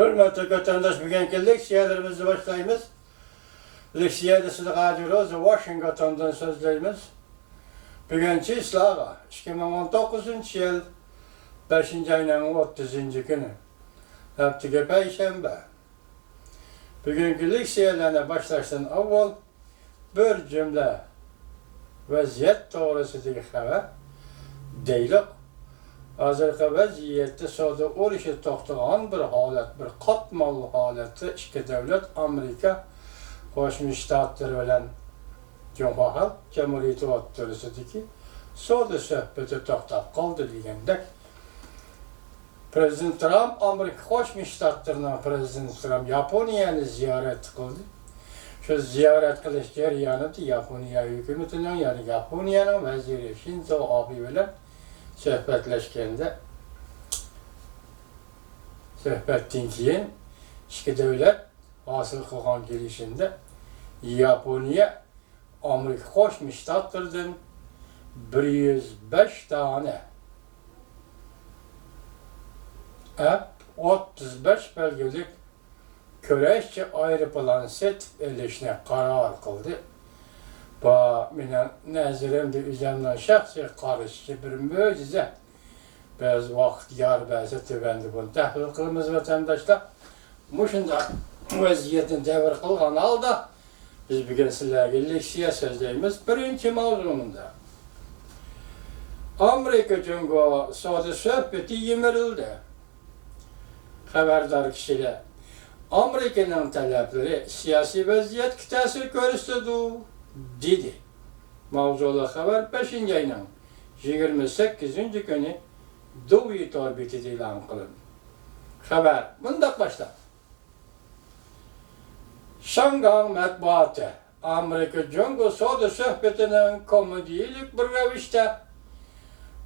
Hürmetli vatandaş, bugünkü leksiyalarımızı başlayımız. Leksiyada sizi radyoda Washington'dan sözleyimiz. Bugünkü islaha 2019 yıl 5. ayının 30. günü. Haftaga Perşembe. Bugünkü leksiyalarına başlaştan avval bir cümle vaziyet doğrusudaki haber deylik. Hazırki vaziyette soda oluşu toxtağan bir halat, bir katmalı halatı iki devlet Amerika Qo'shma Shtatlar bilan Cumhuriyet Halk Cumhuriyeti o'rtasidagi soda suhbati to'xtab qoldi degandek. Prezident Trump Amerika Qo'shma Shtatlarining prezidenti Trump Yaponiyani ziyorat qildi. Shu ziyorat qilish jarayonida Yaponiya hukumatining, ya'ni Yaponiyaning vaziri Shinzo Abe bilan suhbatlashganda suhbatdan keyin ikki davlat hosil qilgan kelishimda Yaponiya Amerika Qo'shma Shtatlaridan 105 tane F-35 belgelik kurashchi aeroplan setib olishni qaror qildi. Bu mening nazarimda o'zimning shaxsiy qarashicha bir mo'jiza. Biz vaqt yor ba'zi tuvanda buni tahlil qilamiz vatandoshlar. Mushunday vaziyatni davr qilgan holda biz bugun sizlarga leksiya so'zlaymiz. Birinchi mavzumizda Amerika Jungo savdo suhbati yemirildi. Xabardor kishilar Amerikaning talablari siyosiy vaziyatga ta'sir ko'rsatdi dedi. Mavzuli xabar 5. ayning 28 kuni Dovit orbitida e'lon qilindi. Xabar bundoq boshlanadi. Shanghai matbuoti Amerika Jungo savdo suhbatining komediyalik bir ravishda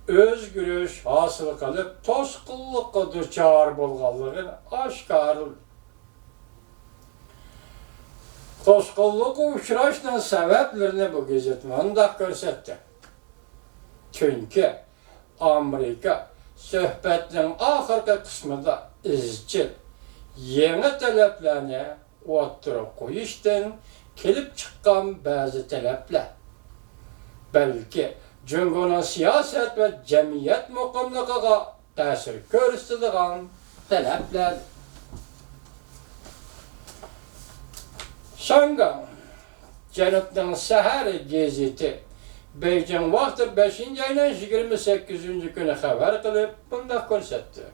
o'zgarish hosil qilib, to'sqinlikqa duchor bo'lganligini oshkorladi. To'sqinlikqa uchrashning sabablarini bu gazet bundoq ko'rsatdi. Chunki Amerika suhbatning oxirgi qismida izchil yangi talablarni o'tirib qo'yishdan kelib chiqqan ba'zi talablar, balki Jungoning siyosat va jamiyat muqimligiga ta'sir ko'rsatadigan talablar. Shanghai Janubning Sahar gazeti Beijing vaqti 5. ayning 28 kuni xabar qilib, bundoq ko'rsatdi.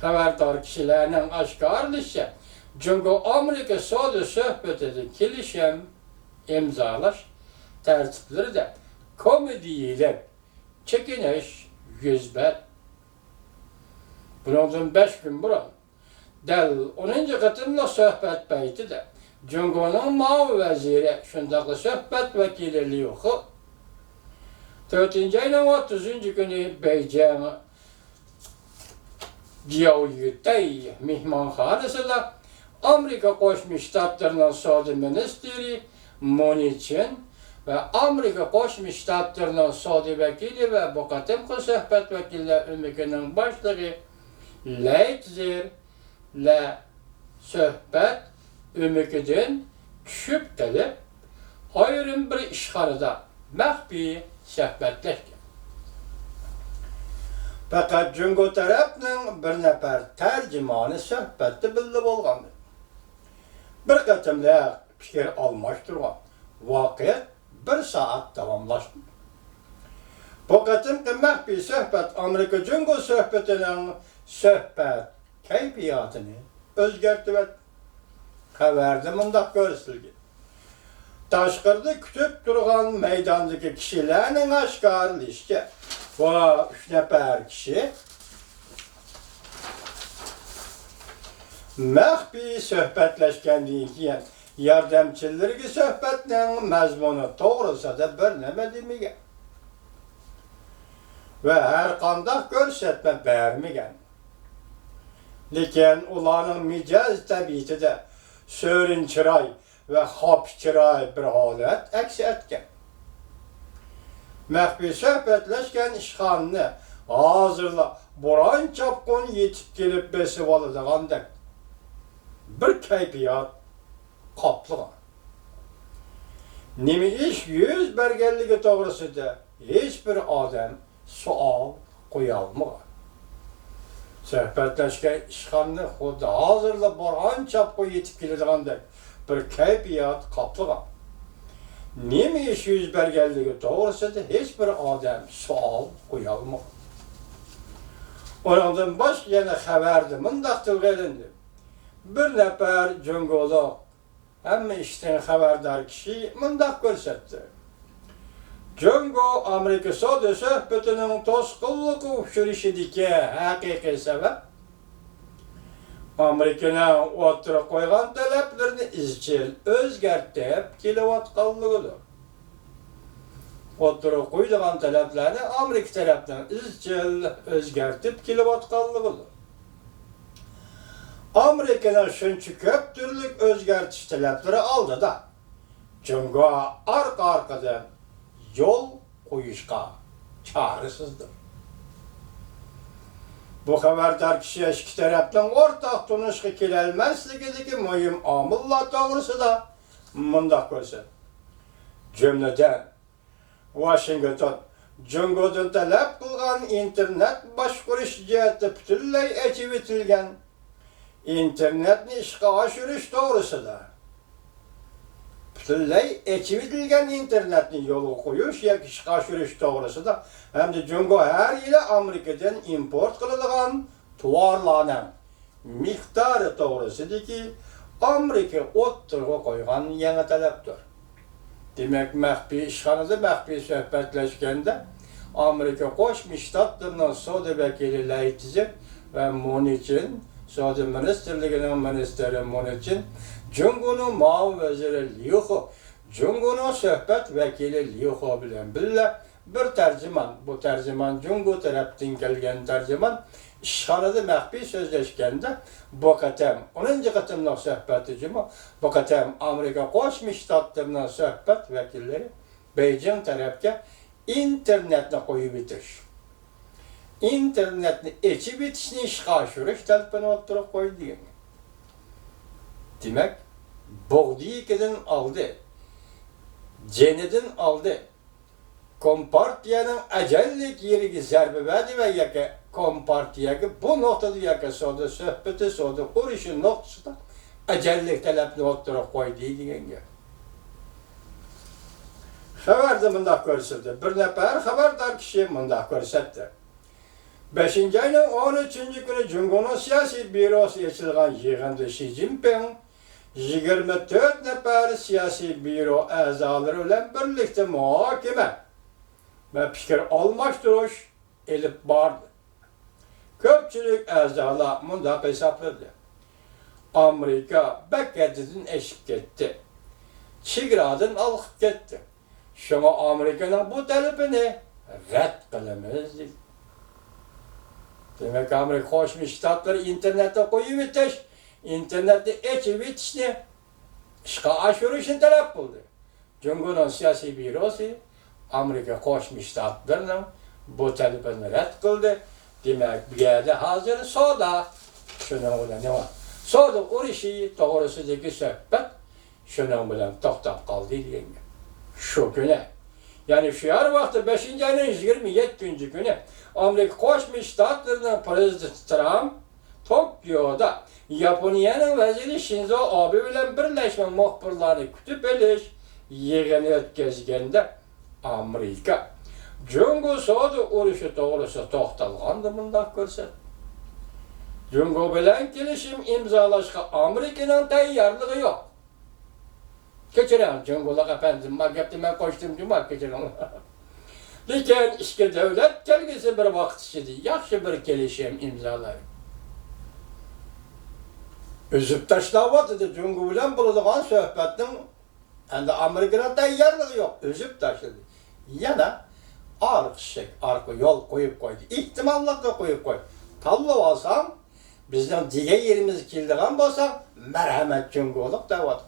Xabardor kishilarning oshkorlashicha, Jungo Amerika savdo suhbatida kelishim imzolash tartiblarida komediyalar, chekinish yuz berdi. Bundan 5 kun burun dal 10. qatimli suhbat paytida Jungoning Mao vaziri shundaqli suhbat vakili Liu He 4. ayning 30 kuni Beijing Diaoyutai mehmonxonasida Amerika Qo'shma Shtatlarining savdo ministri Moni Chen va Amerika Qo'shma Shtatlarining savdo vakili va bu qatimqi suhbat vakillar o'mikining boshlig'i Leitzer la suhbat o'mikidan tushib qolib, ayrim bir ishxonada maxfiy suhbatlashgan. Faqat Jungo tarafning bir nafar tarjimoni suhbatda birga bo'lgan. Bir qatimlar fikr almashtirgan. Voqea 1 soat davomlashdi. Bu qatimki maxfiy suhbat Amerika Jungo suhbatining suhbat kayfiyatini o'zgartirdi. Xabarda bundoq ko'rsatilgan. Tashqarida kutib turgan maydondagi kishilarning oshkorlashicha, bu 3 nafar kishi maxfiy suhbatlashgandan keyin yordamchilariga suhbatning mazmuni to'g'risida bir nima demagan va har qanday ko'rsatma bermagan. Lekin ularning mijoz tabiatida so'rin chiroy va xo'p chiroy bir holat aks etgan. Maxfiy suhbatlashgan ishxonni hazırla boran çapkın yetip gelip besip alacağandek bir kayfiyat kaplığa. Nemi iş yüz bergerligi doğrusida hiçbir adam sual koyalmıyor. Söhbetleşken işkanını xuddi hazırla boran çapkın yetip geleceğandek bir kayfiyat kaplığa. Nemi iş yüz bergerligi doğrusida hiçbir adam sual koyalmıyor. Ondan başqa yana xabardi mundaq tilg'ilindi. Bir nafar Jungolog, hamma ishdan xabardor kishi mundaq ko'rsatdi. Jungo Amerika savdo suhbatining to'sqinlikka uchrashidagi haqiqiy sabab Amerikaning o'tirib qo'ygan talablarini izchil o'zgartirib kelayotganligidir. O'tirib qo'yilgan talablarni Amerika tarafdan izchil o'zgartirib kelayotganligidir. Amerika'nın shuncha ko'p turli o'zgartish talablari oldida Jungo arqa-arqadan yo'l qo'yishga chorasizdir. Bu xabardor kishi ikki tarafdan o'rtaq tunishga kelolmasligidagi muhim omillar to'g'risida mundaq ko'rsatdi. Jumladan Washington Jungodan talab qilgan internet boshqarish jihati butunlay ochib etilgan internetni ishga oshirish to'g'risida. Butunlay ochib etilgan internetni yo'lga qo'yish yoki ishga oshirish to'g'risida hamda Jungo har yili Amerikadan import qilinadigan tovarlarning miqdori to'g'risidagi Amerika o'ttirg'a qo'ygan yangi talabdir. Demek maxfiy ishxonada maxfiy suhbatlashganda Amerika Qo'shma Shtatlarining savdo vakili Laytzer va Monichin, savdo ministerligining ministri Monichin, Jungoning muavin vaziri Liuxo, Jungoning suhbat vakili Liuxo bilan birga bir tarjiman, bu tarjiman Jungo tarafdan kelgan tarjiman ishxonada maxfiy so'zlashganda bu qatam 10-chi qatimliq suhbat uchun bu qatam Amerika Qo'shma Shtatlarining suhbat vakillari Beijing tarafga internetni qo'yib etish, internetni ochib etishni ishga oshirish talabini o'tirib qo'ydi. Demak, Bog'dikidan oldi, jenidan oldi. Kompartiyaning ajallik yeriga zarba berdi va yaka Kompartiyaga bu noktada yaka savdo suhbati, savdo qurishi nuqtasida ajallik talabni o'tirib qo'ydi degan gap. Xabarda mundaq ko'rsatildi. Bir nafar xabardor kishi mundaq ko'rsatdi. 5-oyning 13-kuni Jungoning siyosiy byurosi ochilgan yig'inda Xi Jinping 24 nafar siyosiy byuro a'zolari bilan birlikda muhokama ve fikir almashtirish elib bordi. Ko'pchilik a'zolar mundaq hisobladi. Amerika Bagdaddan eshib ketdi. Chegaradan olib ketdi. Shunga Amerikaning bu talabini rad qilamiz dedi. Demek Amerika Qo'shma Shtatlari internetni qo'yib etish, internetni ochib etishni ishga oshirishni talab qildi. Jungoning siyosiy byurosi Amerika Qo'shma Shtatlarining bu talabini rad qildi. Demek bu yerda hozir savdo, shuning bilan nima? Savdo urushi to'g'risidagi suhbat shuning bilan to'xtab qoldi degan. Shu kuni, ya'ni shu har vaqtda 5-oyning 27-kuni Amerika Qo'shma Shtatlarining prezidenti Trump Tokioda Yaponiyaning vaziri Shinzo Abe bilan birlashma muxbirlarni kutib olish yig'ini o'tkazganda Amerika Jungo savdo urushi to'g'risida to'xtalganda mundaq ko'rsatdi. Jungo bilan kelishim imzolashga Amerikaning tayyorligi yo'q. Kechiring, Jungolar efendim, gapni men qo'shdim, juma kechiring. Lekin ishga davlat kelgisi bir vaqt ichida yaxshi bir kelishim imzolaydi. Üzüb tashlayapti Jungo bilan bo'ladigan suhbatning endi Amerikaning tayyorligi yo'q, üzüb tashladi. Yana arqa yo'l qo'yib qo'ydi. Ehtimollarga qo'yib qo'ydi. Tanlab olsam, bizning degan yerimiz keldigan bo'lsa, marhamat Jungolik da'vat.